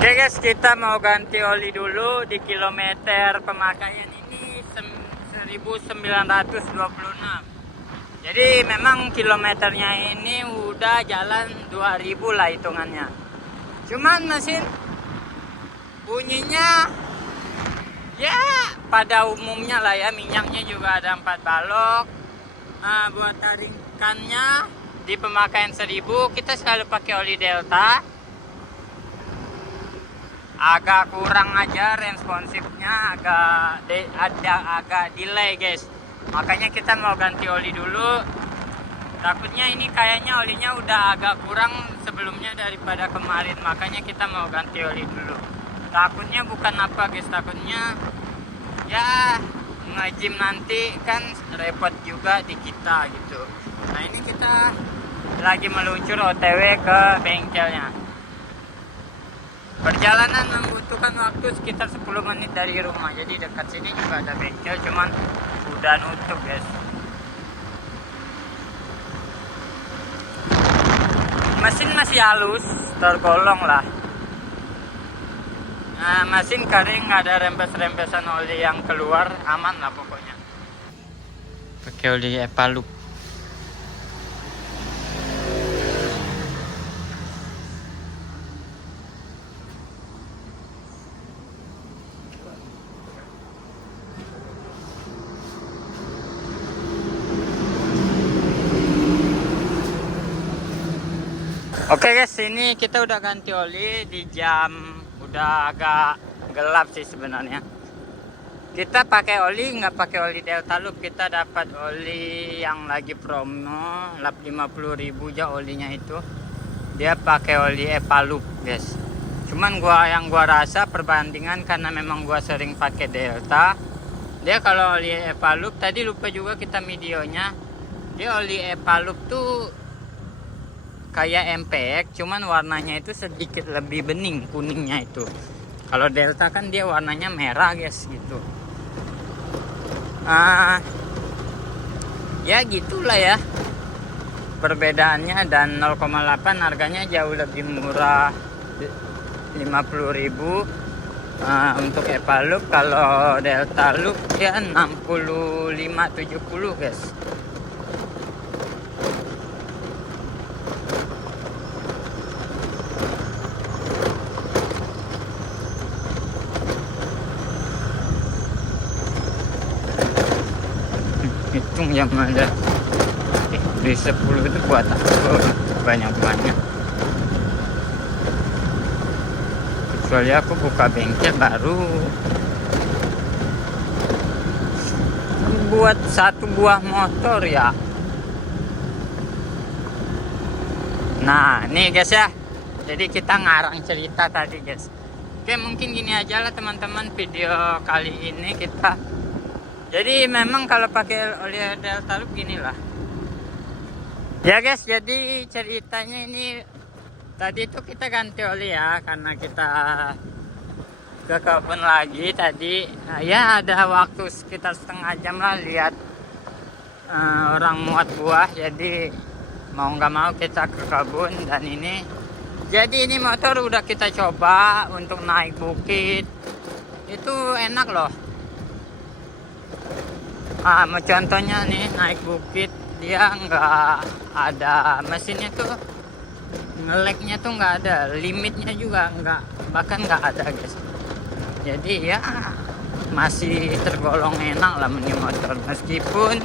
Oke guys, kita mau ganti oli dulu di kilometer pemakaian ini 1926. Jadi memang kilometernya ini udah jalan 2000 lah hitungannya. Cuman mesin bunyinya ya pada umumnya lah ya, minyaknya juga ada 4 balok. Nah, buat taringkannya di pemakaian 1000 kita selalu pakai oli Delta. Agak kurang aja responsifnya, agak delay guys. Makanya kita mau ganti oli dulu. Takutnya ini kayaknya olinya udah agak kurang sebelumnya daripada kemarin. Makanya kita mau ganti oli dulu. Takutnya bukan apa guys, takutnya ya nge-gym nanti kan repot juga di kita gitu. Nah ini kita lagi meluncur OTW ke bengkelnya. Perjalanan membutuhkan waktu sekitar 10 menit dari rumah. Jadi dekat sini juga ada bengkel, cuman udah nutup guys. Mesin masih halus, tergolong lah. Nah, mesin kering, nggak ada rempes-rempesan oli yang keluar, aman lah pokoknya. Pakai oli Epalup. Oke guys, ini kita udah ganti oli di jam udah agak gelap sih sebenarnya. Kita pakai oli, nggak pakai oli Delta Loop. Kita dapat oli yang lagi promo, lap 50.000 aja olinya itu. Dia pakai oli Epalup guys. Cuman yang gua rasa perbandingan, karena memang gua sering pakai Delta. Dia kalau oli Epalup, tadi lupa juga kita videonya. Dia oli Epalup tuh kayak MPX, cuman warnanya itu sedikit lebih bening, kuningnya itu. Kalau Delta kan dia warnanya merah guys gitu. Ya gitulah ya perbedaannya. Dan 0,8 harganya jauh lebih murah, 50.000. Untuk Epalup. Kalau Delta Loop ya 65-70 guys. Hitung yang ada di 10 itu buat apa banyak-banyak. Kecuali aku buka bengkel baru buat satu buah motor ya. Nah nih guys ya, jadi kita ngarang cerita tadi guys. Oke, mungkin gini aja lah teman-teman video kali ini kita. Jadi memang kalau pakai oli Delta Loop gini lah. Ya guys, jadi ceritanya ini tadi tuh kita ganti oli ya, karena kita ke kebun lagi tadi. Nah, ya ada waktu sekitar setengah jam lah lihat orang muat buah. Jadi mau nggak mau kita ke kebun. Dan ini jadi ini motor udah kita coba untuk naik bukit. Itu enak loh. Contohnya nih naik bukit, dia nggak ada mesinnya tuh, ngeleknya tuh nggak ada, limitnya juga nggak, bahkan nggak ada guys. Jadi ya masih tergolong enak lah mini motor, meskipun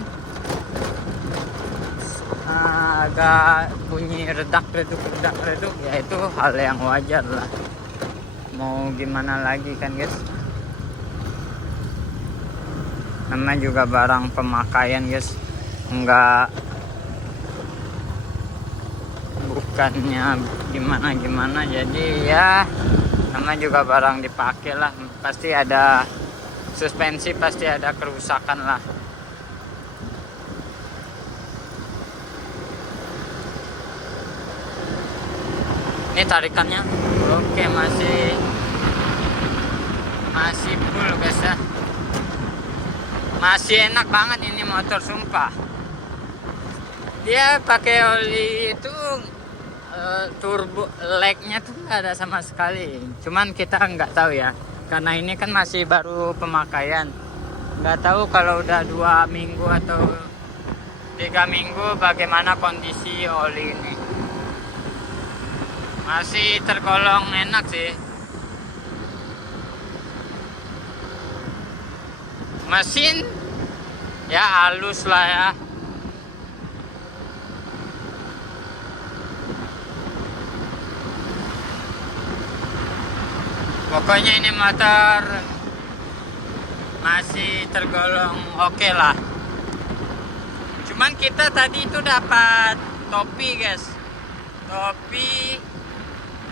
agak bunyi redak-reduk ya, itu hal yang wajar lah. Mau gimana lagi kan guys, namanya juga barang pemakaian guys, bukannya gimana. Jadi ya namanya juga barang dipakai lah, pasti ada suspensi, pasti ada kerusakan lah. Ini tarikannya oke, masih full guys ya. Masih enak banget ini motor, sumpah. Dia pakai oli itu turbo lag-nya tuh nggak ada sama sekali. Cuman kita nggak tahu ya, karena ini kan masih baru pemakaian. Nggak tahu kalau udah 2 minggu atau 3 minggu bagaimana kondisi oli ini. Masih tergolong enak sih. Mesin ya halus lah ya. Pokoknya ini motor masih tergolong oke lah. Cuman kita tadi itu dapat topi guys. Topi,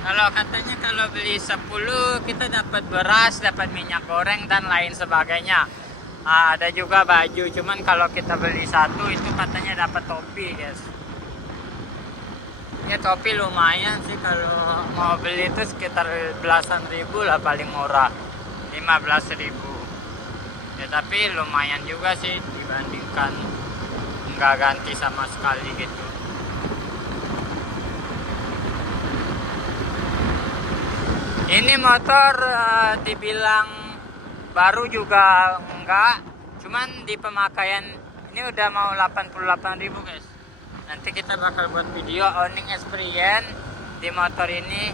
kalau katanya kalau beli 10 kita dapat beras, dapat minyak goreng dan lain sebagainya. Ada juga baju, cuman kalau kita beli 1 itu katanya dapat topi guys. Ya topi lumayan sih, kalau mau beli itu sekitar belasan ribu lah paling murah, 15.000. Ya tapi lumayan juga sih dibandingkan nggak ganti sama sekali gitu. Ini motor dibilang baru juga enggak, cuman di pemakaian ini udah mau 88.000 guys. Nanti kita bakal buat video owning experience di motor ini,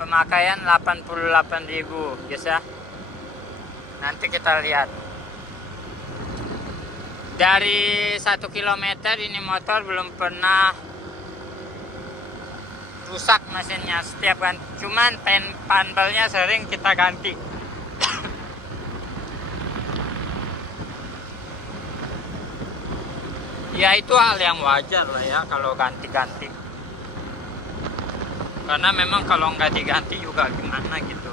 pemakaian 88.000 guys ya. Nanti kita lihat. Dari 1 kilometer ini motor belum pernah rusak mesinnya setiap ganti. Cuman panelnya sering kita ganti. Ya itu hal yang wajar lah ya kalau ganti-ganti. Karena memang kalau nggak diganti juga gimana gitu.